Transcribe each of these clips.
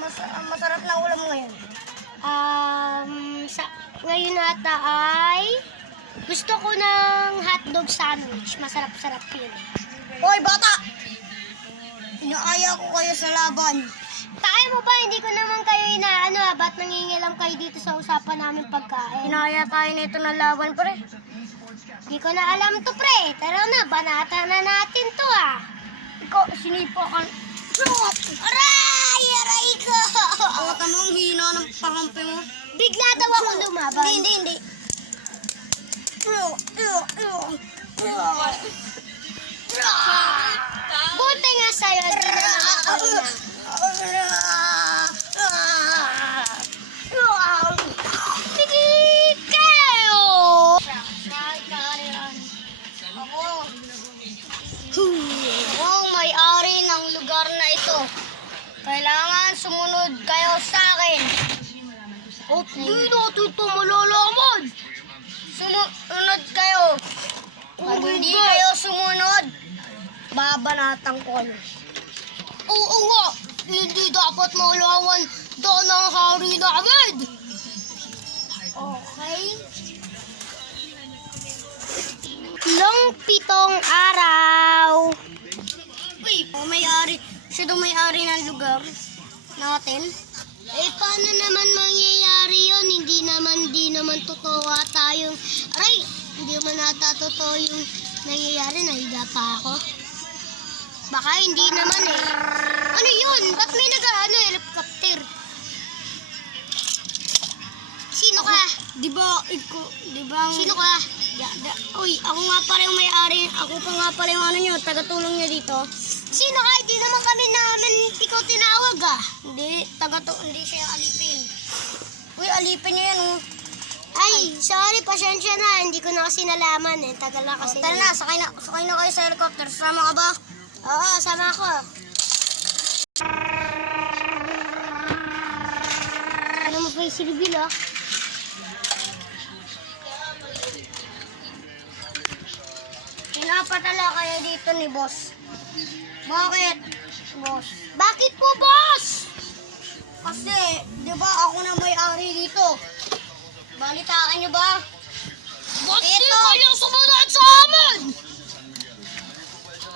masarap na ulam ngayon? Ngayon ata ay gusto ko ng hotdog sandwich. Masarap-sarap yun. Hoy, bata! Inaaya ko kayo sa laban. Tayo mo ba? Hindi ko naman kayo inaano. Ba't nangingilam kayo dito sa usapan namin pagkain? Inaaya tayo nito ng laban, pre. Hindi ko na alam to, pre. Tara na, banata na natin to, Ikaw, sinipo ka. Aray! Aray ko! Huwag ka mong hina ng pakampi mo. Bigla daw ako lumaban. Hindi. Buti nga sa'yo, di na nakakain na. Sige kayo! Ako ang may-ari ng lugar na ito. Kailangan sumunod kayo sa akin. At di natin ito malalaman. Sumunod kayo. Kung hindi kayo sumunod, babanatan ko kayo. Oo nga, hindi dapat malawan doon ang hari namin. Okay? Long 7 araw. Uy, may-ari. Siya daw may-ari ng lugar natin. Paano naman mangyayari yun? Hindi naman totoo tayong... Aray! Hindi naman ata totoo yung nangyayari. Nahiga pa ako. Baka hindi naman Ano yun? Ba't may helicopter? Sino ka? Di ba Sino ka? Uy, ako nga pala yung may-ari. Ako pa nga pala yung tagatulong niya dito. Sino ka? Hindi naman kami ikaw tinawag Hindi siya alipin. Uy, alipin niya yan. Ay, sorry, pasensya na. Hindi ko na kasi nalaman Tagal na kasi. Tara na, sakay na kayo sa helicopter. Sama ka ba? Oo, sama ako. Ano mo pa yung silbil, Pinapatala kayo dito ni boss. Bakit, boss? Bakit po, boss? Kasi, di ba ako na may-ari dito? Balitaan niyo ba? Ba't di Ito. kayo sumunod sa amin?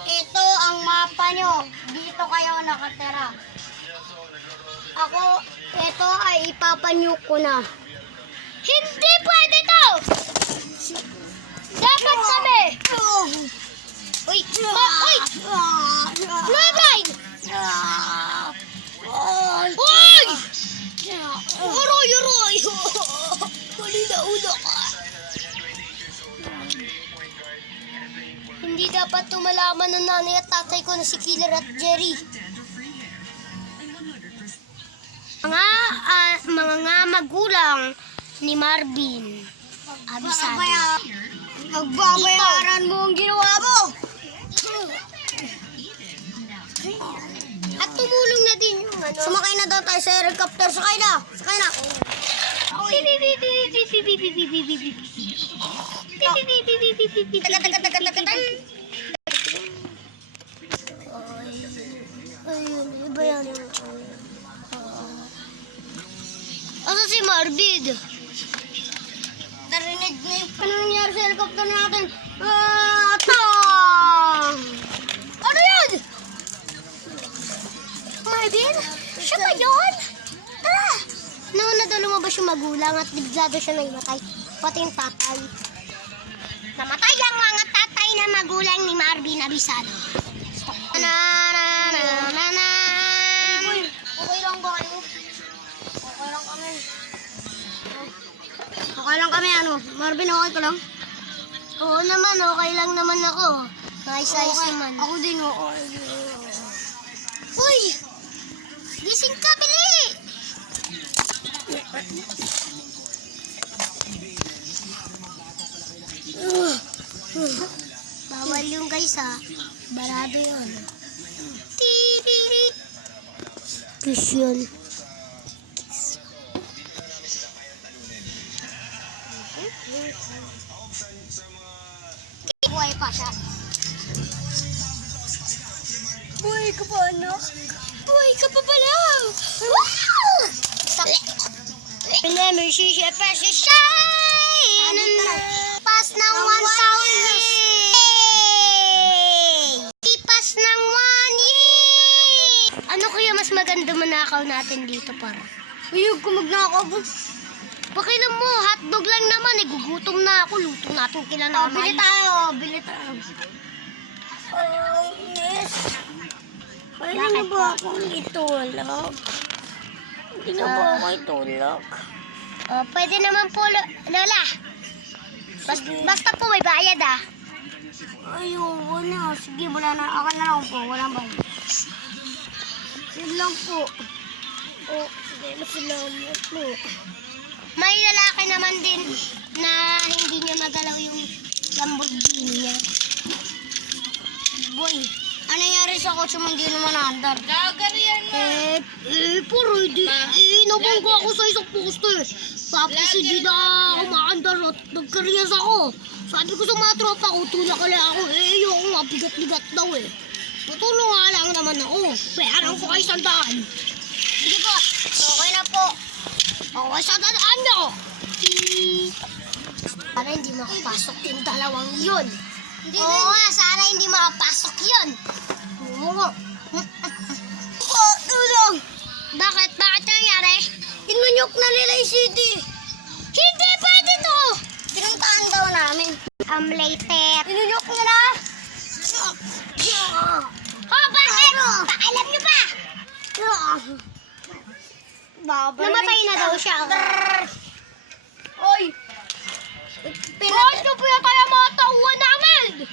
Ito ang mapa nyo. Dito kayo nakatira. Ito ay ipapanyuk ko na. Hindi pwede to! Dapat kami! Uy! Uy! Bloodline! Uy! Aroy! Huli na ulo ka! Hindi dapat tumalaman ng nanay at tatay ko na si Killer at Jerry. Mga magulang ni Marvin. Abisado. Magbabayaran mo ang ginawa mo. At tumulong na din yung Sumakay na daw tayo sa helicopter. Sakay na. Taga. Ayun, iba yan. Asa si Marvid? Narinig na yung ano nangyari sa helicopter natin. Tang! Ano yun? Marvin? Siya ba yun? Tara! Nauna daw lumabas yung magulang at bigla daw siya naimatay. Pati yung tatay. Namatay ang mga tatay na magulang ni Marvin Abisado. Okay lang ba kayo? Okay lang kami, Marvin, okay ka lang? Oo naman, okay lang naman ako. Nice naman. Ako din, okay. Uy! Gising ka, bili! Bawal yung guys barado yun. Tiririt! Kiss yun. Buhay pa siya. Buhay ka pa, anak? Buhay ka pa pala! Never see she first shine. Pas ng 1,000 Ipas ng 1 year. Ano kaya mas maganda manakaw natin dito para? Uyog ko magnakaw. Pakilam mo, hotdog lang naman. Gugutom na ako. Luto natin kila naman. Bili tayo. Yes. Pwede na ba akong itulog? Hindi na ba ako itulog? Pwede naman po, Lola. Basta po may bayad ah. Ayoko na. Sige, wala na. Akan na lang po. Wala ba? Yun lang po. Sige. Masalamat po. May lalaki naman din na hindi niya magalaw yung Lamborghini niya. Boy, ano nangyari sa kotse mo hindi naman naandar? Gagariyan mo. Puro hindi. Nabunggo ako sa isang poster. Tapos hindi na ako maandar at nagkariyas ako. Sabi ko sa mga tropa ko, tulak ka lang ako. Yung nga, bigat-bigat daw eh. Patulong nga lang naman ako. Perang ko kayo 100. Sige po. Okay na po. Okay, 100 nyo. Sana hindi makapasok yung dalawang yun. Oo nga, sana hindi makapasok yun. Oo. Tulong! Bakit? Bakit nangyari? Inunyok na nila yung CD. Hindi pwede to! Pinuntahan daw namin. Later. Inunyok nila. Bakit? Alam nyo ba? Namatay na daw siya. Oy! Bakit nyo po yung kaya mga tauhan namin?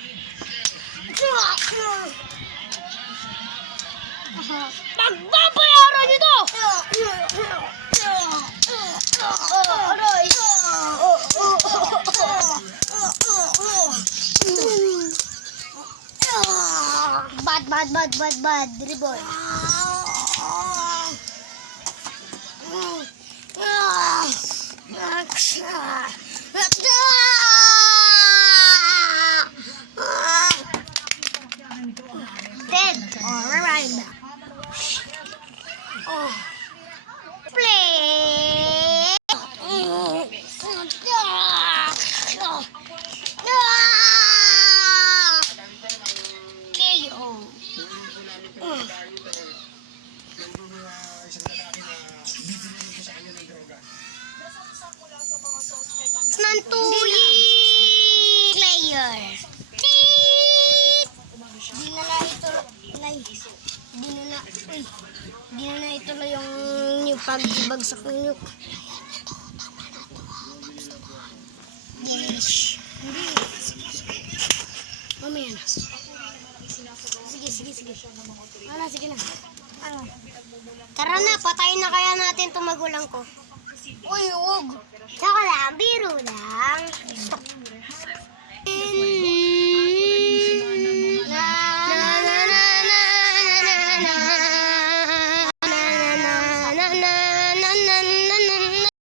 Pagbabayaran nyo to! Aray! Bad, dribble. Dead. Alright. Play. KO. Nantuyi player. Di na ituloy yung pagbagsak ng nyuk. Yes. Mamaya na. Sige. Sige na. Tara na, patayin na kaya natin itong magulang ko. Uy, huwag. Saka lang, biro lang. Stop.